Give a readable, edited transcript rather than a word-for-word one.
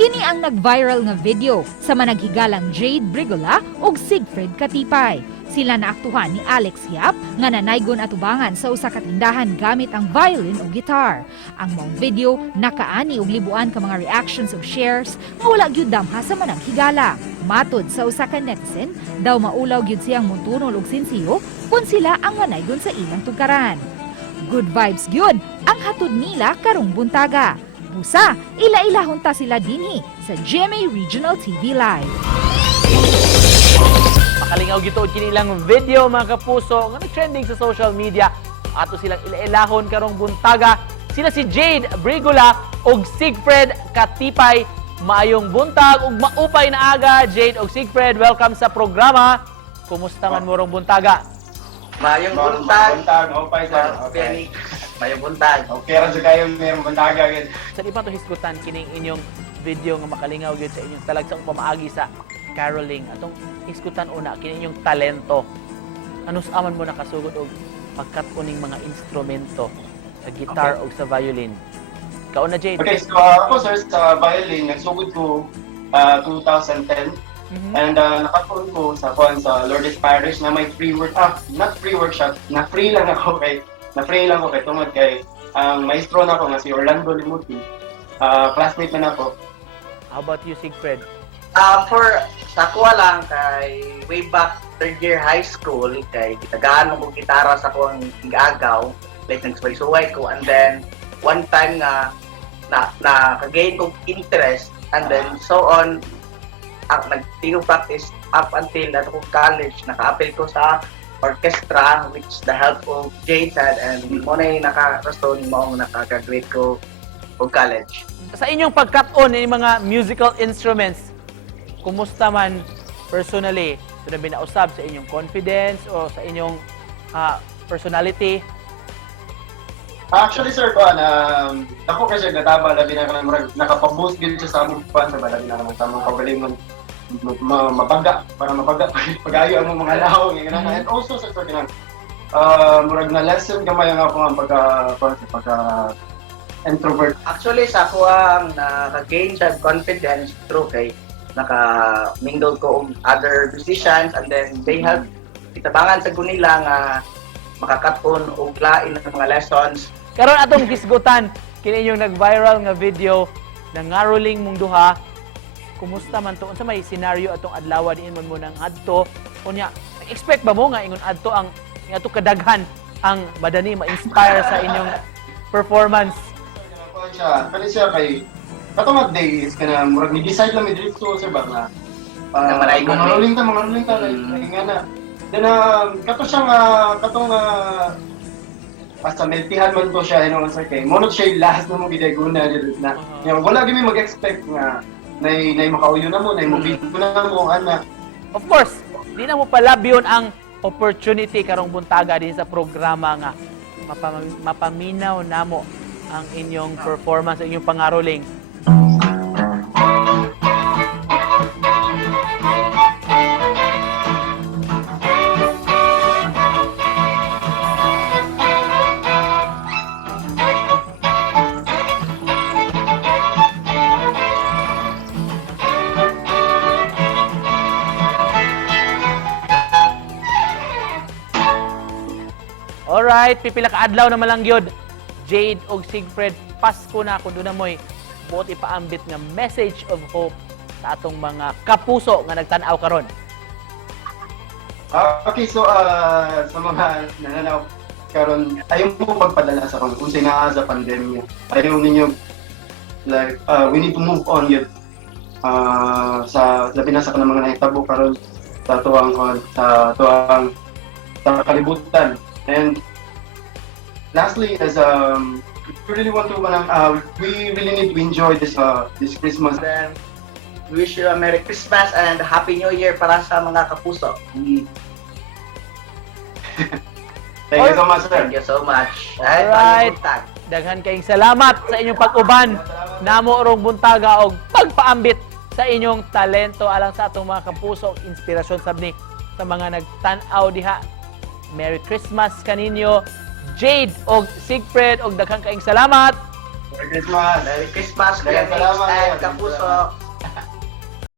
Kini ang nag-viral nga video sa managhigalang Jade Brigola ug Siegfried Katipay. Sila naaktuhan ni Alex Yap nga nanaygon atubangan sa usa ka tindahan gamit ang violin o guitar. Ang mong video nakaani og libuan ka mga reactions ug shares nga wala gyud damha sa managhigala. Matod sa usa ka netizen, daw maulaw gyud siyang muntunol og sinsiyo kung sila ang manaygon sa ilang tugkaran. Good vibes gyud ang hatod nila karong buntaga. Busa, ila-ilahon ta sila dinhi sa GMA Regional TV Live. Makalingaw gito kini ilang video mga kapuso nga nag-trending sa social media. Ato silang ila-ilahon karong buntaga. Sila si Jade Brigola ug Siegfried Katipay. Maayong buntag ug maupay na aga. Jade ug Siegfried, welcome sa programa. Kumusta man mo rong buntaga? Mayong buntag. Maupay sa. Okay. Mayong buntag. Okay ra sa kayo mayong buntaga gid. Sa di pa to hisgutan kining inyong video nga makalingaw gyud sa inyong talagsang pamaagi sa caroling. Atong hisgutan una kining inyong talento. Ano sa aman mo nakasugod og pagkat-uning mga instrumento sa guitar o sa violin? Ikaw na, Jade. Okay, so ako sir sa violin nagsugod ko 2010. And nakatulong ko sa Lourdes Parish na may free not free workshop, na free lang ako kay tungod kay ang maestro na ako nga si Orlando Limuti. Classmate man ako. How about you, Siegfried? For sa kuha lang kay way back third year high school kay gitagaan mo gitara sa kuang igagaw, like nagsuway-suway ko, and then one time na kagain ko interest, and then so on nagtingo practice up until nato ko college, naka-apply ko sa orchestra which the help of Jade had, and mo na naka-rason mo naka-graduate ko og college. Sa inyong pagkat-on ng mga musical instruments, kumusta man personally? Ito na binausab sa inyong confidence o sa inyong personality? Actually sir, ako kasi nataba labi na kanang nakapaboost gyud sa among fan sa labi na tamang pagalingon mabaga para mabaga pagayo ang mga lahaw nga and also sa kanang murag na lesson gamay nga ako ang pagka introvert. Actually sa ako ang naka-gain sa confidence through kay naka-mingle ko og other musicians, and then they help itabangan sa kunila nga makakat-on og lain ng mga lessons. Karon atong hisgutan kini inyong nag-viral nga video ng ngaroling mong duha. Kumusta man to? Unsa may scenario atong adlaw diin man mo nang adto? Unya, expect ba mo nga ingon adto ang ato kadaghan ang madani ma-inspire sa inyong performance? Kani siya kay katong days kana murag ni decide lang mi dito sa ba na mangaroling ta nga na. Then kato siya nga katong basta medtihan man to siya sa kay monod siya last na mo gidaguna na. Wala gyud mi mag-expect nga nay makauyo na mo, nay mobile na mo ana. Of course, di na mo palabyon ang opportunity karong buntaga din sa programa nga mapaminaw namo ang inyong performance, ang inyong pangaroling. Alright, pipila ka adlaw naman lang yun. Jade og Siegfried, Pasko na kung doon na mo'y buot ipaambit nga message of hope sa atong mga kapuso nga nagtanaw karon. Okay, so sa mga nananaw karon, ayaw mo magpadala sa kung sinaa sa pandemya. Ayaw ninyo like we need to move on yet. Sa labi na sa kanang mga nahitabo karon sa tuwang sa kalibutan. And lastly, as we really want to we really need to enjoy this Christmas. Then we wish you a Merry Christmas and Happy New Year para sa mga kapuso. Thank you so much, sir. Thank you so much. Alright. Daghan kayong salamat sa inyong pag-uban. Namo rong buntaga og pagpaambit sa inyong talento alang sa atong mga kapuso, inspirasyon sabni sa mga nagtan-aw diha. Merry Christmas kaninyo, Jade og Siegfried, og daghang kaayong salamat. Merry Christmas. Merry Christmas, Kuya Daghang Mix salamat, and Kuya. Kapuso.